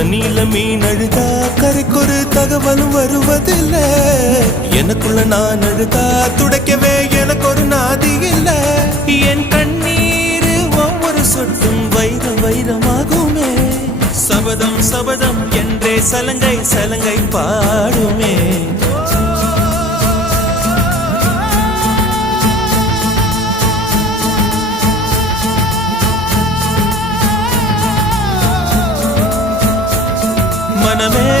தண்ணியில மீன் அழுதா கரைக்கொரு தகவலும் வருவதில்லை. எனக்குள்ள நான் அழுதா துடைக்கவே எனக்கு ஒரு நாதி இல்லை. என் கண்ணீர் ஒவ்வொரு சொட்டும் வைரம் வைரமாகுமே. சபதம் சபதம் என்றே சலங்கை சலங்கை பாடுமே. மனமே